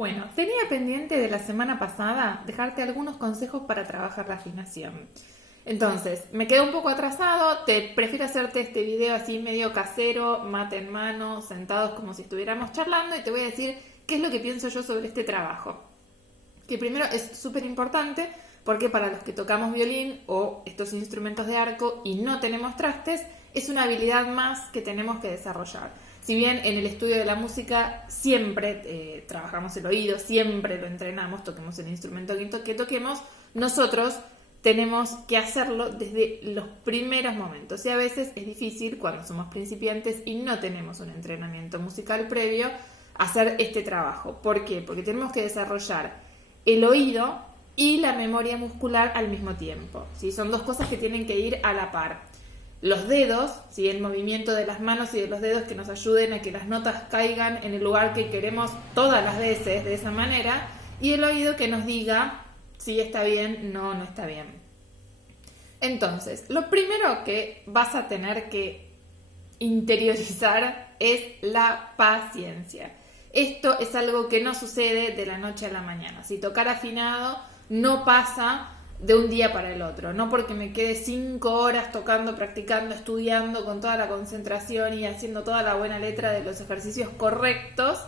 Bueno, tenía pendiente de la semana pasada dejarte algunos consejos para trabajar la afinación. Entonces, me quedé un poco atrasado, te prefiero hacerte este video así medio casero, mate en mano, sentados como si estuviéramos charlando y te voy a decir qué es lo que pienso yo sobre este trabajo. Que primero es súper importante porque para los que tocamos violín o estos instrumentos de arco y no tenemos trastes, es una habilidad más que tenemos que desarrollar. Si bien en el estudio de la música siempre trabajamos el oído, siempre lo entrenamos, toquemos el instrumento que toquemos, nosotros tenemos que hacerlo desde los primeros momentos. Y a veces es difícil cuando somos principiantes y no tenemos un entrenamiento musical previo hacer este trabajo. ¿Por qué? Porque tenemos que desarrollar el oído y la memoria muscular al mismo tiempo, ¿sí? Son dos cosas que tienen que ir a la par. Los dedos, ¿sí? El movimiento de las manos y de los dedos que nos ayuden a que las notas caigan en el lugar que queremos todas las veces de esa manera, y el oído que nos diga si está bien, no está bien. Entonces, lo primero que vas a tener que interiorizar es la paciencia. Esto es algo que no sucede de la noche a la mañana. Si tocar afinado no pasa de un día para el otro, no porque me quede 5 horas tocando, practicando, estudiando con toda la concentración y haciendo toda la buena letra de los ejercicios correctos,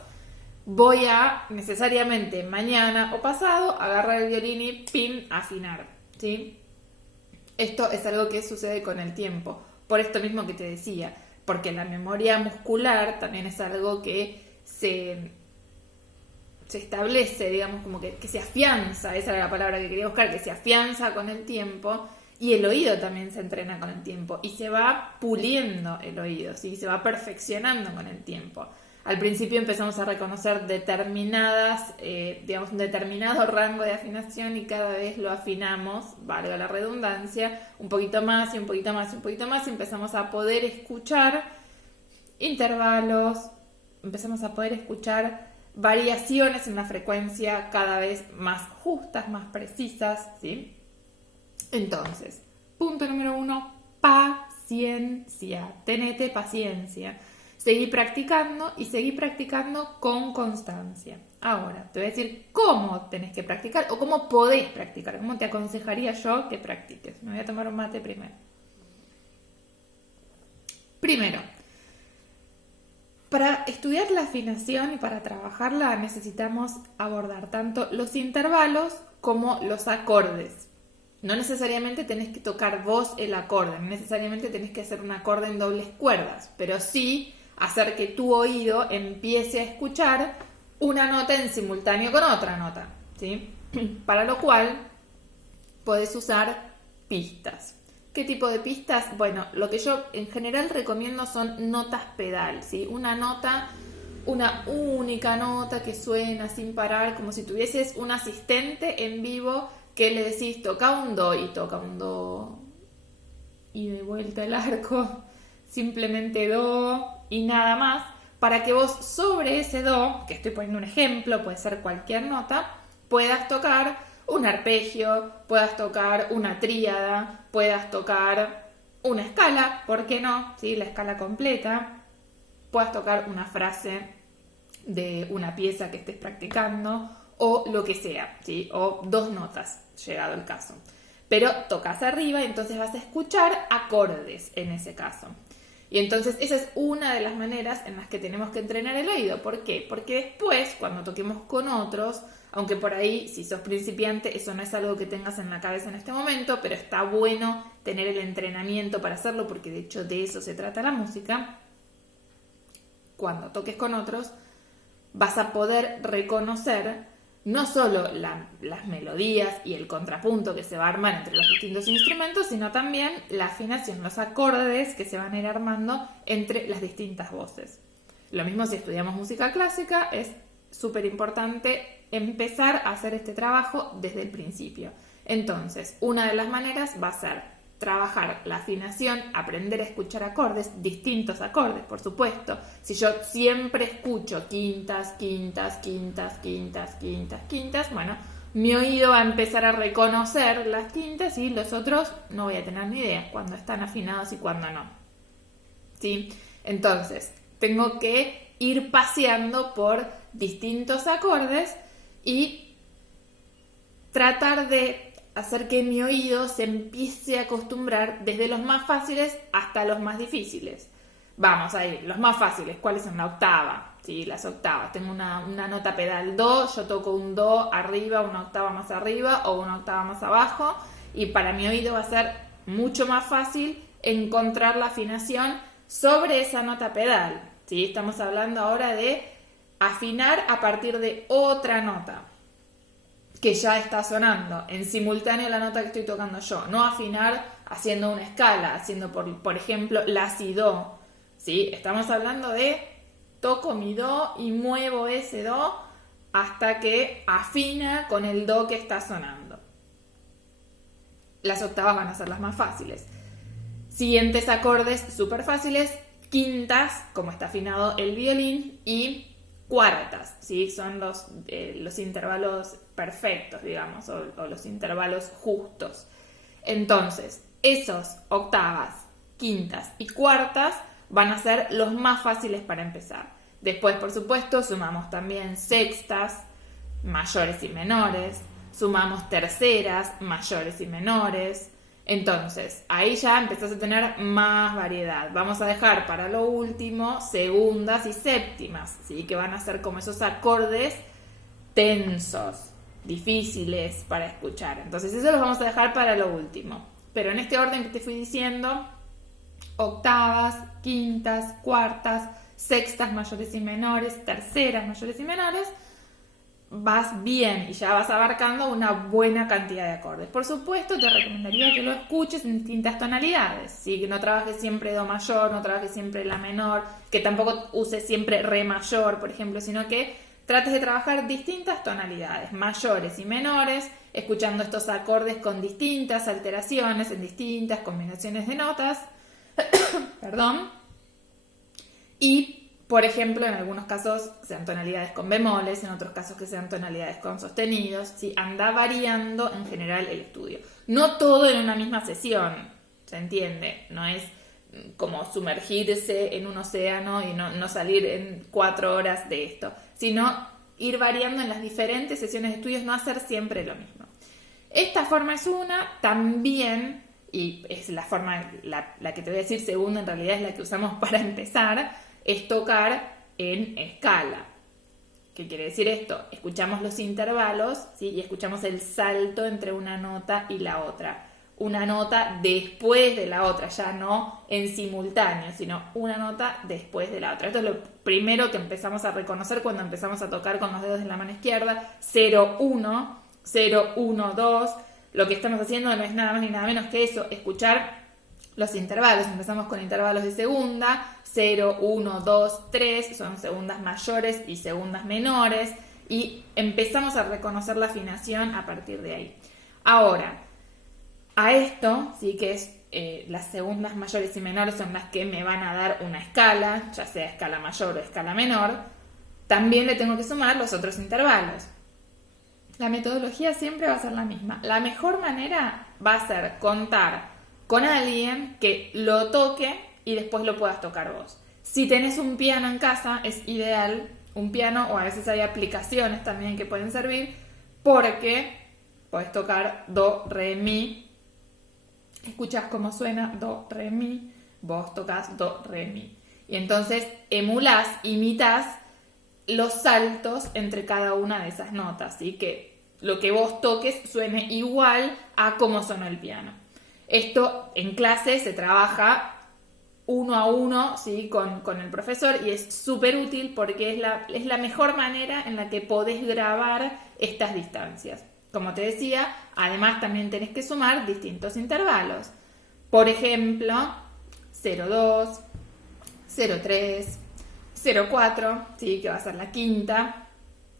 voy a necesariamente mañana o pasado agarrar el violín y pim, afinar, ¿sí? Esto es algo que sucede con el tiempo, por esto mismo que te decía, porque la memoria muscular también es algo que se establece, digamos, como que se afianza, esa era la palabra que quería buscar, que se afianza con el tiempo, y el oído también se entrena con el tiempo, y se va puliendo el oído, ¿sí? Se va perfeccionando con el tiempo. Al principio empezamos a reconocer determinadas, un determinado rango de afinación y cada vez lo afinamos, valga la redundancia, un poquito más y un poquito más y un poquito más, y empezamos a poder escuchar intervalos, empezamos a poder escuchar variaciones en una frecuencia cada vez más justas, más precisas, ¿sí? Entonces, punto número 1, paciencia. Tenete paciencia. Seguí practicando y seguí practicando con constancia. Ahora, te voy a decir cómo tenés que practicar o cómo podés practicar, cómo te aconsejaría yo que practiques. Me voy a tomar un mate primero. Primero, para estudiar la afinación y para trabajarla necesitamos abordar tanto los intervalos como los acordes. No necesariamente tenés que tocar vos el acorde, no necesariamente tenés que hacer un acorde en dobles cuerdas, pero sí hacer que tu oído empiece a escuchar una nota en simultáneo con otra nota, ¿sí? Para lo cual podés usar pistas. ¿Qué tipo de pistas? Bueno, lo que yo en general recomiendo son notas pedal, ¿sí? Una única nota que suena sin parar, como si tuvieses un asistente en vivo que le decís toca un do y toca un do y de vuelta el arco, simplemente do y nada más, para que vos sobre ese do, que estoy poniendo un ejemplo, puede ser cualquier nota, puedas tocar un arpegio, puedas tocar una tríada, puedas tocar una escala, ¿por qué no? ¿Sí? La escala completa, puedas tocar una frase de una pieza que estés practicando o lo que sea, ¿sí? O 2 notas, llegado el caso. Pero tocas arriba y entonces vas a escuchar acordes en ese caso. Y entonces esa es una de las maneras en las que tenemos que entrenar el oído. ¿Por qué? Porque después, cuando toquemos con otros, aunque por ahí, si sos principiante, eso no es algo que tengas en la cabeza en este momento, pero está bueno tener el entrenamiento para hacerlo, porque de hecho de eso se trata la música. Cuando toques con otros, vas a poder reconocer no solo las melodías y el contrapunto que se va a armar entre los distintos instrumentos, sino también la afinación, los acordes que se van a ir armando entre las distintas voces. Lo mismo si estudiamos música clásica, es súper importante empezar a hacer este trabajo desde el principio. Entonces, una de las maneras va a ser trabajar la afinación, aprender a escuchar acordes, distintos acordes, por supuesto. Si yo siempre escucho quintas, quintas, quintas, quintas, quintas, quintas, bueno, mi oído va a empezar a reconocer las quintas y los otros no voy a tener ni idea cuándo están afinados y cuándo no. ¿Sí? Entonces, tengo que ir paseando por distintos acordes y tratar de hacer que mi oído se empiece a acostumbrar desde los más fáciles hasta los más difíciles. Vamos a ir, los más fáciles, ¿cuáles son? La octava, ¿sí? Las octavas. Tengo una nota pedal do, yo toco un do arriba, una octava más arriba o una octava más abajo, y para mi oído va a ser mucho más fácil encontrar la afinación sobre esa nota pedal, ¿sí? Estamos hablando ahora de afinar a partir de otra nota que ya está sonando en simultáneo a la nota que estoy tocando yo, no afinar haciendo una escala, haciendo por ejemplo la si do, ¿sí? Estamos hablando de toco mi do y muevo ese do hasta que afina con el do que está sonando. Las octavas van a ser las más fáciles. Siguientes acordes súper fáciles, quintas, como está afinado el violín, y cuartas, ¿sí? Son los intervalos perfectos, digamos, o los intervalos justos. Entonces, esos octavas, quintas y cuartas van a ser los más fáciles para empezar. Después, por supuesto, sumamos también sextas, mayores y menores, sumamos terceras, mayores y menores. Entonces, ahí ya empezás a tener más variedad. Vamos a dejar para lo último segundas y séptimas, ¿sí? Que van a ser como esos acordes tensos, difíciles para escuchar. Entonces, eso los vamos a dejar para lo último. Pero en este orden que te fui diciendo, octavas, quintas, cuartas, sextas, mayores y menores, terceras, mayores y menores, vas bien y ya vas abarcando una buena cantidad de acordes. Por supuesto, te recomendaría que lo escuches en distintas tonalidades, ¿sí? Que no trabajes siempre do mayor, no trabajes siempre la menor, que tampoco uses siempre re mayor, por ejemplo, sino que trates de trabajar distintas tonalidades, mayores y menores, escuchando estos acordes con distintas alteraciones, en distintas combinaciones de notas, perdón, y por ejemplo, en algunos casos sean tonalidades con bemoles, en otros casos que sean tonalidades con sostenidos, ¿sí? Anda variando en general el estudio. No todo en una misma sesión, ¿se entiende? No es como sumergirse en un océano y no salir en 4 horas de esto, sino ir variando en las diferentes sesiones de estudios, no hacer siempre lo mismo. Esta forma es una, también, y es la forma, la que te voy a decir segunda, en realidad es la que usamos para empezar, es tocar en escala. ¿Qué quiere decir esto? Escuchamos los intervalos, ¿sí? Y escuchamos el salto entre una nota y la otra. Una nota después de la otra, ya no en simultáneo, sino una nota después de la otra. Esto es lo primero que empezamos a reconocer cuando empezamos a tocar con los dedos de la mano izquierda. 0, 1, 0, 1, 2. Lo que estamos haciendo no es nada más ni nada menos que eso, escuchar los intervalos. Empezamos con intervalos de segunda, 0, 1, 2, 3, son segundas mayores y segundas menores, y empezamos a reconocer la afinación a partir de ahí. Ahora, a esto, sí, que es las segundas mayores y menores son las que me van a dar una escala, ya sea escala mayor o escala menor, también le tengo que sumar los otros intervalos. La metodología siempre va a ser la misma. La mejor manera va a ser contar con alguien que lo toque y después lo puedas tocar vos. Si tenés un piano en casa, es ideal un piano, o a veces hay aplicaciones también que pueden servir, porque podés tocar do, re, mi. Escuchás cómo suena do, re, mi. Vos tocas do, re, mi. Y entonces emulás, imitás los saltos entre cada una de esas notas, ¿sí? Que lo que vos toques suene igual a cómo sonó el piano. Esto en clase se trabaja 1 a 1, ¿sí? con el profesor, y es súper útil porque es la mejor manera en la que podés grabar estas distancias. Como te decía, además también tenés que sumar distintos intervalos. Por ejemplo, 0,2, 0,3, 0,4, ¿sí? Que va a ser la quinta,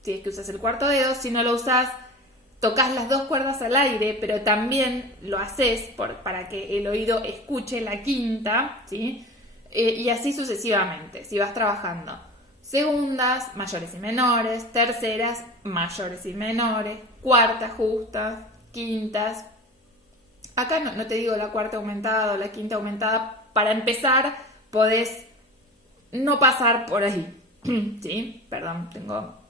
si es que usas el cuarto dedo. Si no lo usas, tocas las 2 cuerdas al aire, pero también lo haces para que el oído escuche la quinta, ¿sí? Y así sucesivamente, si vas trabajando segundas, mayores y menores, terceras, mayores y menores, cuartas justas, quintas. Acá no te digo la cuarta aumentada o la quinta aumentada. Para empezar, podés no pasar por ahí, ¿sí? Perdón, tengo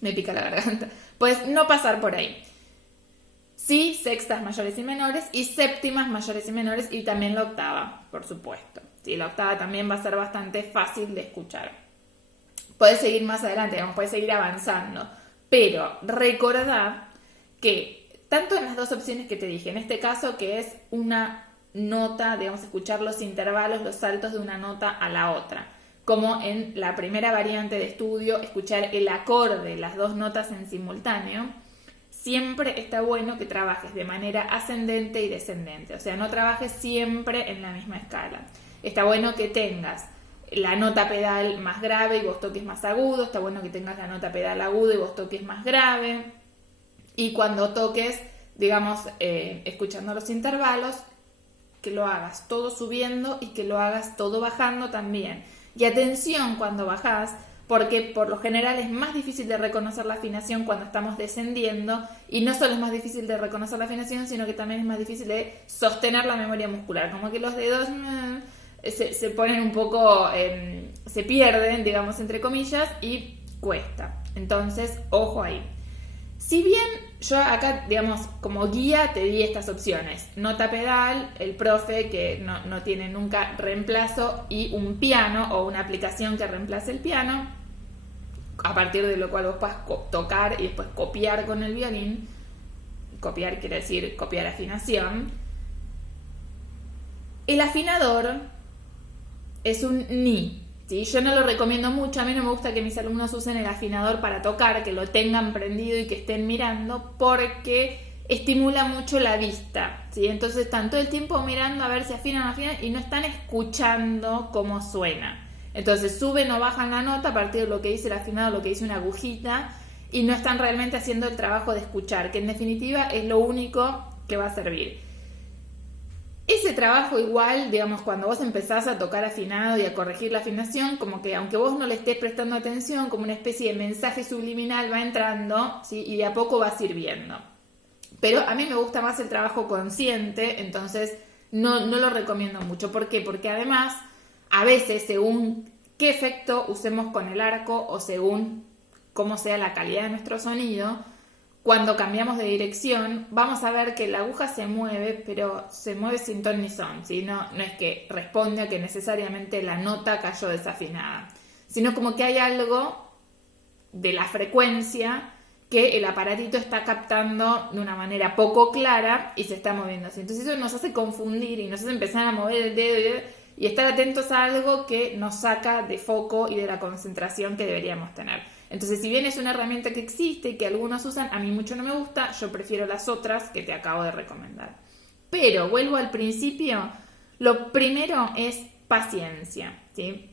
me pica la garganta. Pues no pasar por ahí. Sí, sextas mayores y menores y séptimas mayores y menores y también la octava, por supuesto. Sí, la octava también va a ser bastante fácil de escuchar. Puedes seguir más adelante, digamos, puedes seguir avanzando, pero recordá que tanto en las dos opciones que te dije, en este caso que es una nota, digamos, escuchar los intervalos, los saltos de una nota a la otra, como en la primera variante de estudio, escuchar el acorde, las dos notas en simultáneo, siempre está bueno que trabajes de manera ascendente y descendente, o sea, no trabajes siempre en la misma escala. Está bueno que tengas la nota pedal más grave y vos toques más agudo, está bueno que tengas la nota pedal agudo y vos toques más grave, y cuando toques, digamos, escuchando los intervalos, que lo hagas todo subiendo y que lo hagas todo bajando también. Y atención cuando bajás, porque por lo general es más difícil de reconocer la afinación cuando estamos descendiendo, y no solo es más difícil de reconocer la afinación, sino que también es más difícil de sostener la memoria muscular, como que los dedos se ponen un poco, se pierden, digamos, entre comillas, y cuesta. Entonces, ojo ahí. Si bien yo acá, digamos, como guía te di estas opciones, nota pedal, el profe que no tiene nunca reemplazo y un piano o una aplicación que reemplace el piano, a partir de lo cual vos puedas tocar y después copiar con el violín. Copiar quiere decir copiar afinación. El afinador es un ni. ¿Sí? Yo no lo recomiendo mucho, a mí no me gusta que mis alumnos usen el afinador para tocar, que lo tengan prendido y que estén mirando, porque estimula mucho la vista, ¿sí? Entonces están todo el tiempo mirando a ver si afinan o no afinan y no están escuchando cómo suena. Entonces suben o bajan la nota a partir de lo que dice el afinado, lo que dice una agujita, y no están realmente haciendo el trabajo de escuchar, que en definitiva es lo único que va a servir. Ese trabajo igual, digamos, cuando vos empezás a tocar afinado y a corregir la afinación, como que aunque vos no le estés prestando atención, como una especie de mensaje subliminal va entrando, ¿sí? Y de a poco va sirviendo. Pero a mí me gusta más el trabajo consciente, entonces no lo recomiendo mucho. ¿Por qué? Porque además, a veces, según qué efecto usemos con el arco o según cómo sea la calidad de nuestro sonido, cuando cambiamos de dirección, vamos a ver que la aguja se mueve, pero se mueve sin ton ni son, ¿sí? No es que responde a que necesariamente la nota cayó desafinada, sino como que hay algo de la frecuencia que el aparatito está captando de una manera poco clara y se está moviendo así. Entonces eso nos hace confundir y nos hace empezar a mover el dedo y estar atentos a algo que nos saca de foco y de la concentración que deberíamos tener. Entonces, si bien es una herramienta que existe y que algunos usan, a mí mucho no me gusta, yo prefiero las otras que te acabo de recomendar. Pero, vuelvo al principio, lo primero es paciencia, ¿sí?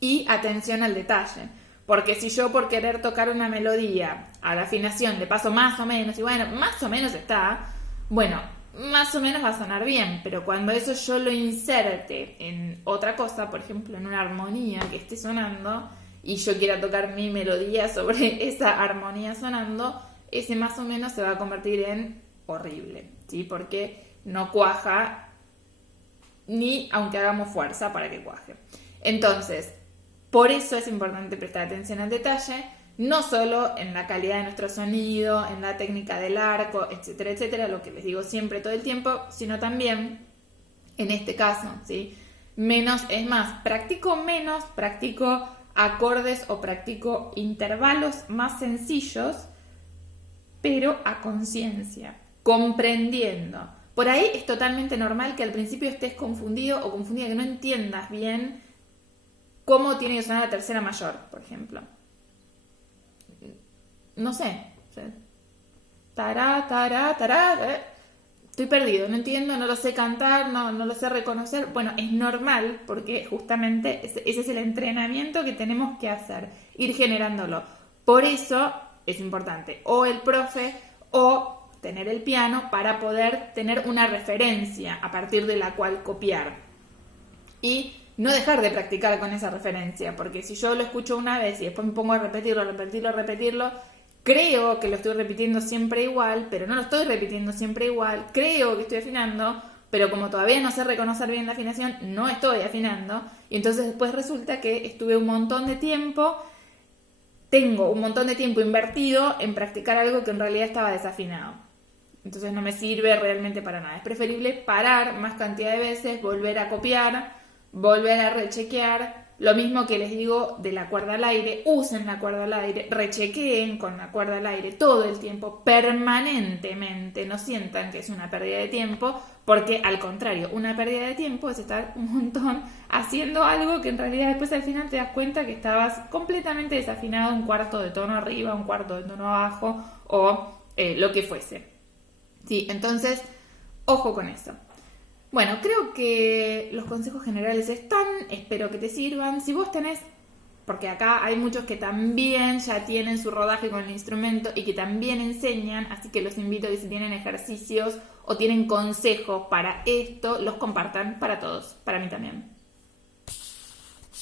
Y atención al detalle. Porque si yo por querer tocar una melodía a la afinación le paso más o menos, y bueno, más o menos está, bueno, más o menos va a sonar bien, pero cuando eso yo lo inserte en otra cosa, por ejemplo, en una armonía que esté sonando, y yo quiera tocar mi melodía sobre esa armonía sonando, ese más o menos se va a convertir en horrible, ¿sí? Porque no cuaja ni aunque hagamos fuerza para que cuaje. Entonces, por eso es importante prestar atención al detalle, no solo en la calidad de nuestro sonido, en la técnica del arco, etcétera, etcétera, lo que les digo siempre todo el tiempo, sino también, en este caso, ¿sí? Menos es más, practico acordes o practico intervalos más sencillos, pero a conciencia, comprendiendo. Por ahí es totalmente normal que al principio estés confundido o confundida, que no entiendas bien cómo tiene que sonar la tercera mayor, por ejemplo. No sé. Tará, tará, tará. Estoy perdido, no entiendo, no lo sé cantar, no lo sé reconocer. Bueno, es normal porque justamente ese es el entrenamiento que tenemos que hacer, ir generándolo. Por eso es importante o el profe o tener el piano para poder tener una referencia a partir de la cual copiar. Y no dejar de practicar con esa referencia, porque si yo lo escucho una vez y después me pongo a repetirlo, creo que lo estoy repitiendo siempre igual, pero no lo estoy repitiendo siempre igual. Creo que estoy afinando, pero como todavía no sé reconocer bien la afinación, no estoy afinando. Y entonces después resulta que estuve un montón de tiempo tengo un montón de tiempo invertido en practicar algo que en realidad estaba desafinado. Entonces no me sirve realmente para nada. Es preferible parar más cantidad de veces, volver a copiar, volver a rechequear. Lo mismo que les digo de la cuerda al aire, usen la cuerda al aire, rechequeen con la cuerda al aire todo el tiempo, permanentemente, no sientan que es una pérdida de tiempo, porque al contrario, una pérdida de tiempo es estar un montón haciendo algo que en realidad después al final te das cuenta que estabas completamente desafinado, un cuarto de tono arriba, un cuarto de tono abajo o lo que fuese. Sí, entonces, ojo con eso. Bueno, creo que los consejos generales están, espero que te sirvan. Si vos tenés, porque acá hay muchos que también ya tienen su rodaje con el instrumento y que también enseñan, así que los invito a que si tienen ejercicios o tienen consejos para esto, los compartan para todos, para mí también.